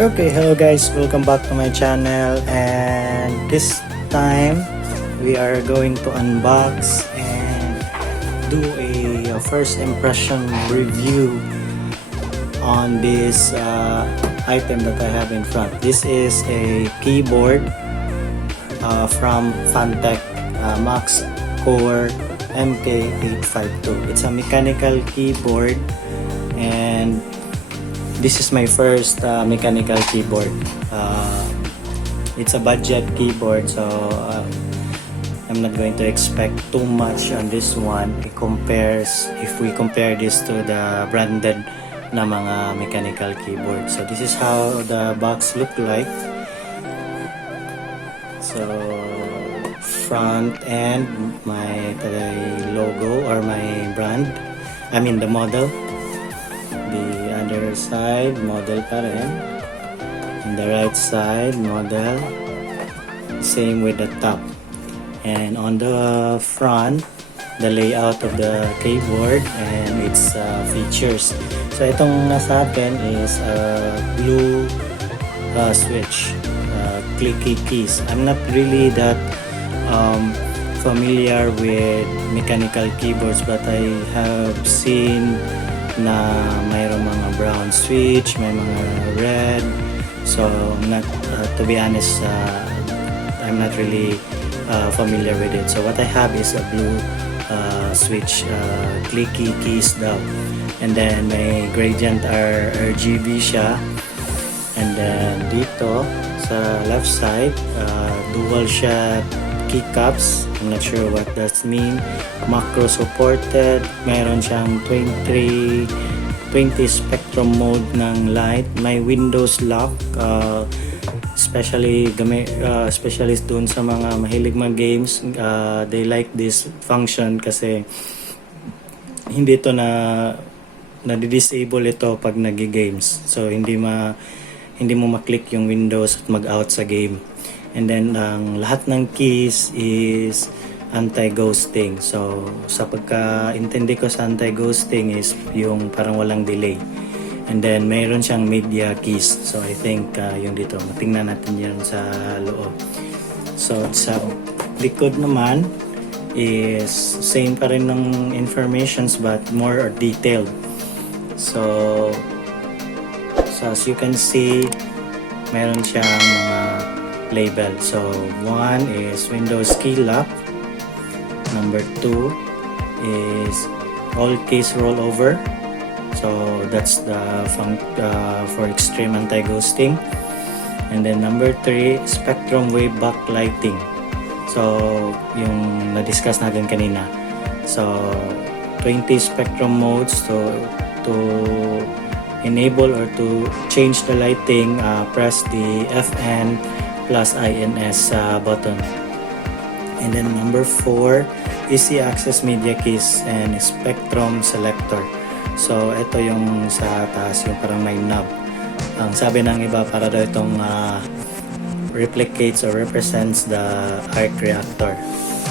Okay, hello guys, welcome back to my channel, and this time we are going to unbox and do a first impression review on this item that I have in front. This is a keyboard from Fantech Max Core MK852. It's a mechanical keyboard, and this is my first mechanical keyboard. It's a budget keyboard, so I'm not going to expect too much on this one. If we compare this to the branded na mga mechanical keyboard. So this is how the box look like. So front end, my logo or my brand, I mean the model. The other side, model pa rin. On the right side, model. Same with the top. And on the front, the layout of the keyboard and its features. So itong nasa atin is blue switch, clicky keys. I'm not really that familiar with mechanical keyboards, but I have seen na mayroong mga brown switch, may mga red. So to be honest, I'm not really familiar with it. So what I have is a blue switch, clicky keys daw. And then may gradient RGB siya. And then dito sa left side, dual shot keycaps. I'm not sure what that mean. Macro supported. Meron siyang 20 spectrum mode ng light. May Windows lock. Especially dun sa mga mahilig mag games, they like this function kasi hindi to na-disable ito pag nag-games. So hindi mo maklik yung Windows at mag-out sa game. And then lahat ng keys is anti-ghosting. So sa pagka-intindi ko sa anti-ghosting is yung parang walang delay. And then mayroon siyang media keys. So I think yung dito, matingnan natin yan sa loob. So sa likod naman is same pa rin ng informations but more detailed. So as you can see, meron siyang mga label. So one is Windows key lock. Number 2 is all case rollover. So that's the for extreme anti-ghosting. And then number 3, spectrum wave backlighting. So yung na-discuss natin kanina. So 20 spectrum modes to enable or to change the lighting, press the FN plus INS button. And then number 4, easy access media keys and spectrum selector. So ito yung sa taas, yung parang may knob. Ang sabi ng iba, para daw itong replicates or represents the arc reactor.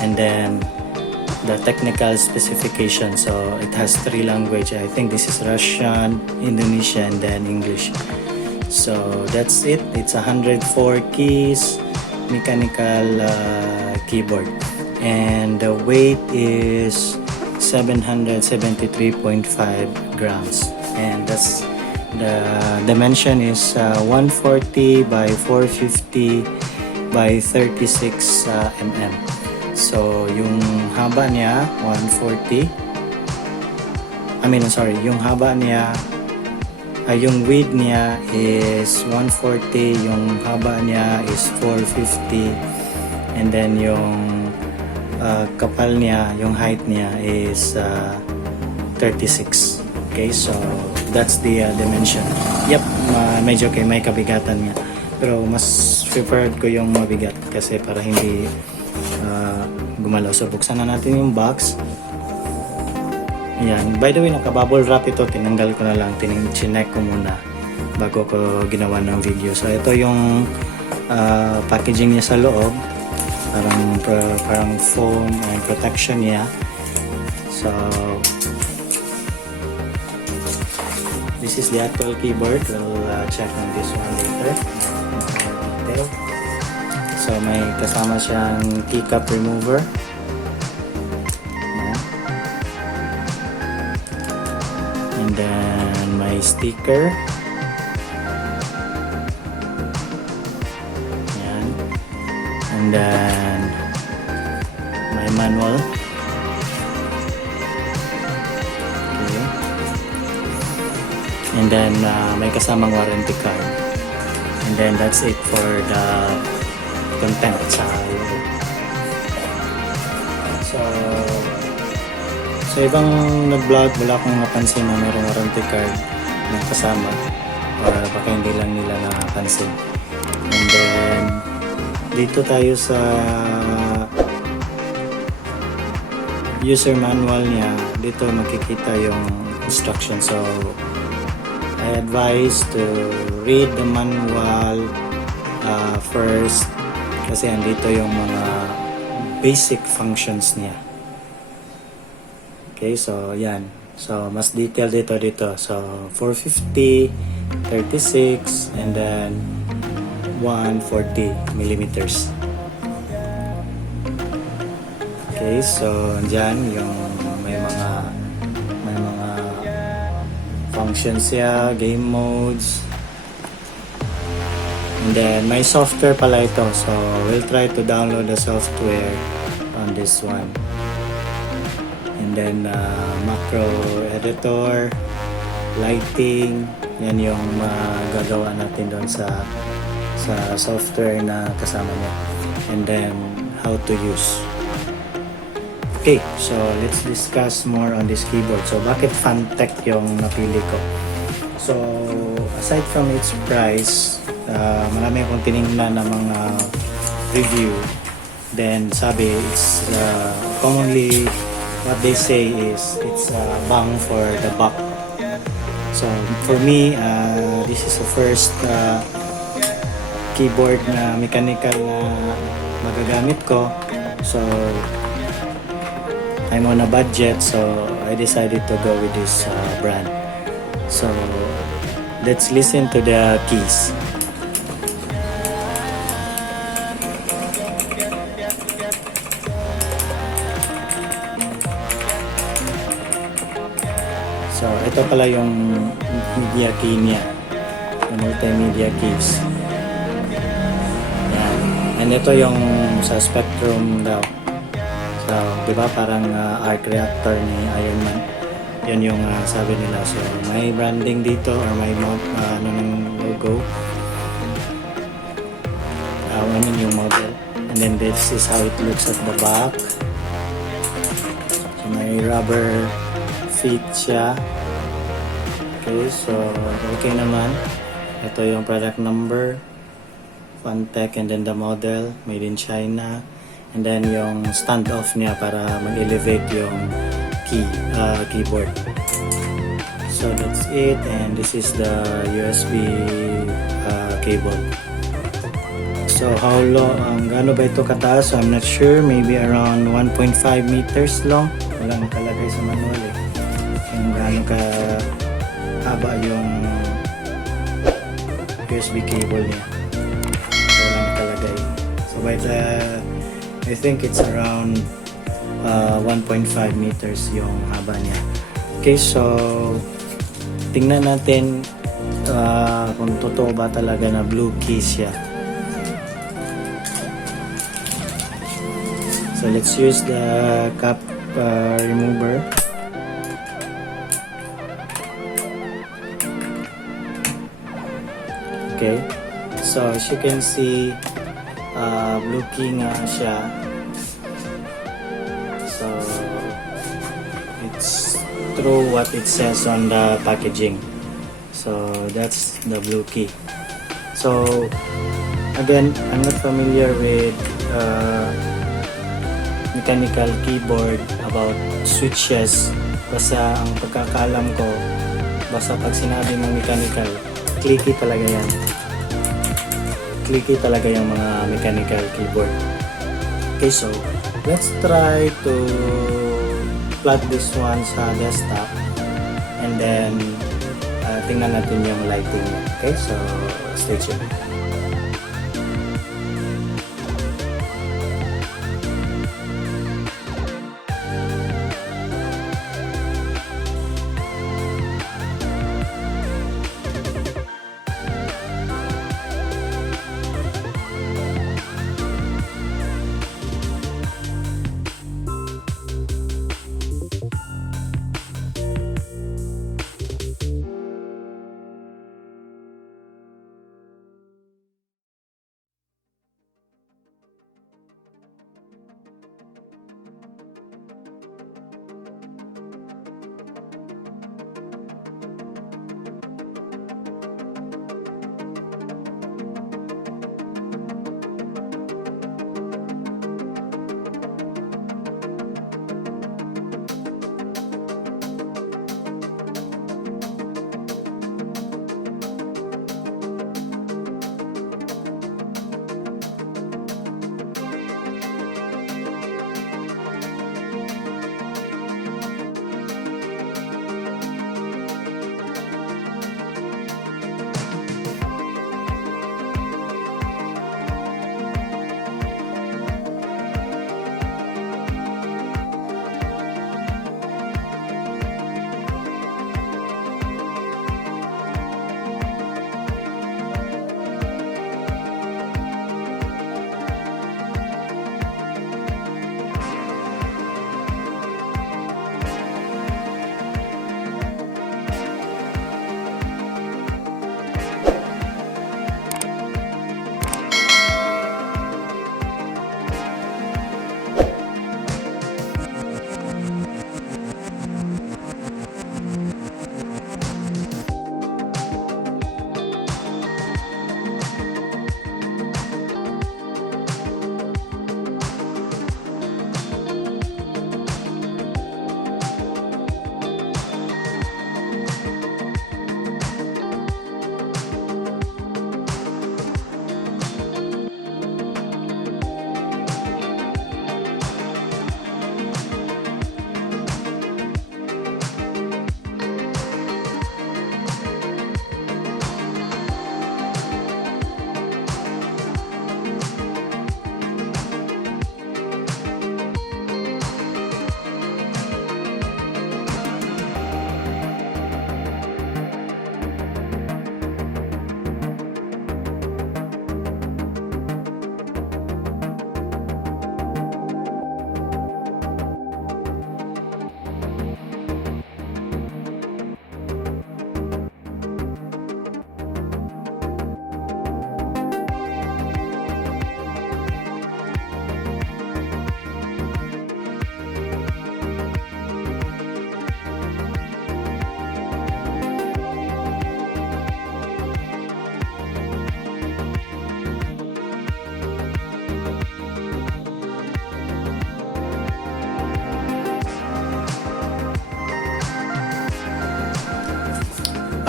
And then the technical specification, so it has 3 language. I think this is Russian, Indonesian, and then English. So that's it. It's 104 keys, mechanical keyboard, and the weight is 773.5 grams, and that's the dimension is 140 by 450 by 36 mm. So yung haba niya 140, yung haba niya yung width niya is 140, yung haba niya is 450, and then yung kapal niya, yung height niya is 36. Okay, so that's the dimension. Yep, medyo may kabigatan niya. Pero mas preferred ko yung mabigat kasi para hindi gumalaw. So buksan na natin yung box. Ayan. By the way, naka-bubble wrap ito. Tinanggal ko na lang. Chinek ko muna bago ko ginawa ng video. So ito yung packaging niya sa loob. Parang foam and protection niya. So this this is the actual keyboard. We'll check on this one later. Detail. So may kasama siyang keycap remover. Yan. And then may sticker. Yan. And then may manual. Okay. And then may kasamang warranty card. And then that's it for the content sa loob. So ibang nag-vlog, wala akong napansin na mayroong warranty card na kasama, or baka hindi lang nila napansin. And then dito tayo sa user manual niya. Dito makikita yung instruction. So I advise to read the manual first, kasi andito yung mga basic functions niya. Okay, so yan. So mas detail dito. So 450, 36, and then 140 millimeters. Okay, so dyan yung may mga functions siya, game modes. And then may software pala ito. So we'll try to download the software on this one. And then macro editor, lighting, yan yung gagawa natin doon sa software na kasama niya. And then how to use. Okay, so let's discuss more on this keyboard. So bakit Fantech yung napili ko? So aside from its price, marami akong tinignan na mga review. Then sabi, it's commonly what they say is it's bang for the buck. So for me, this is the first keyboard na mechanical na magagamit ko. So I'm on a budget, so I decided to go with this brand. So let's listen to the keys. So ito pala yung media key niya, yung multimedia keys. Yan. And ito yung sa Spectrum daw. So, di ba parang arc reactor ni Iron Man. Yun yung sabi nila. So, may branding dito or may logo. Yung model. And then this is how it looks at the back. So, may rubber feet siya. Okay, so okay naman. Ito yung product number, Fantech, and then the model, made in China. And then yung standoff niya para mag-elevate yung keyboard. So that's it, and this is the USB cable. So how long, gaano ba ito kataas? So I'm not sure, maybe around 1.5 meters long. Walang nakalagay sa manual eh. Yung gaano ka haba yung USB cable niya. So walang nakalagay. So by the I think it's around 1.5 meters yung haba niya. Okay, so tingnan natin kung totoo ba talaga na blue key siya. So let's use the cap remover. Okay, so as you can see, blue key nga siya. So it's true what it says on the packaging. So that's the blue key. So again, I'm not familiar with mechanical keyboard about switches. Basta ang pagkakaalam ko, basta pag sinabi mong mechanical, clicky talaga yan. Clicky talaga yung mga mechanical keyboard. Okay, so let's try to plug this one sa desktop, and then tingnan natin yung lighting niya. Okay, so stay tuned.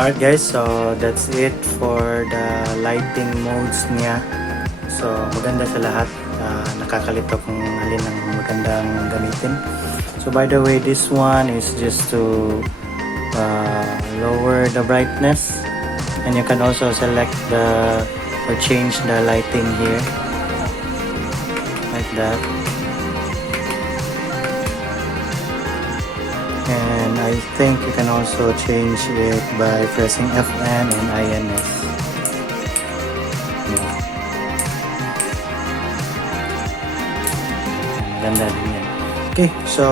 Alright guys, so that's it for the lighting modes niya. So maganda sa lahat. Nakakalito kung alin ang magandang gamitin. So by the way, this one is just to lower the brightness, and you can also select or change the lighting here like that. And I think you can also change it by pressing FN and INS. Yeah. Ganda din yan. Okay, so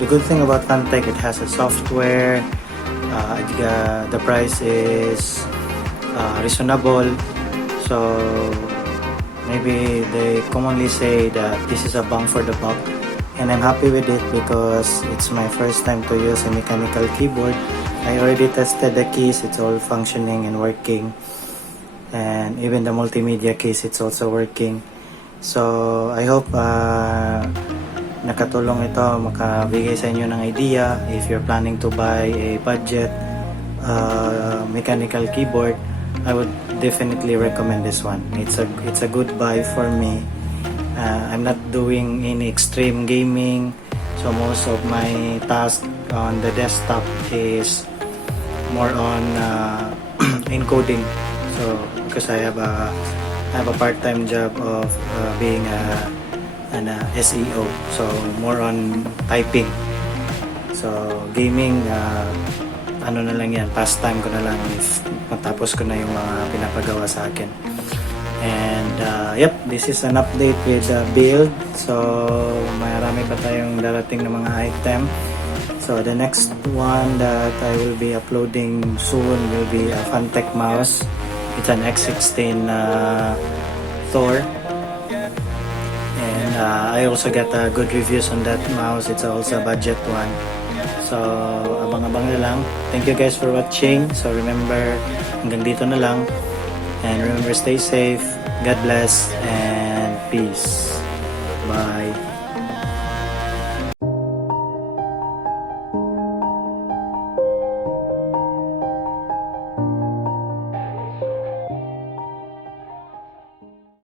the good thing about Fantech, it has a software. The price is reasonable. So maybe they commonly say that this is a bang for the buck. And I'm happy with it because it's my first time to use a mechanical keyboard. I already tested the keys, it's all functioning and working. And even the multimedia keys, it's also working. So I hope nakatulong ito, makabigay sa inyo ng idea if you're planning to buy a budget mechanical keyboard. I would definitely recommend this one. It's a good buy for me. I'm not doing any extreme gaming, so most of my task on the desktop is more on encoding. So because I have a part-time job of being an SEO, so more on typing. So gaming, ano na lang yan, pastime ko na lang if matapos ko na yung mga pinapagawa sa akin. And yep, this is an update with the build. So marami pa tayong darating na mga item. So the next one that I will be uploading soon will be a Fantech mouse. It's an X16 Thor. And I also got good reviews on that mouse. It's also a budget one. So abang-abang na lang. Thank you guys for watching. So remember, hanggang dito na lang. And remember, stay safe. God bless and peace. Bye.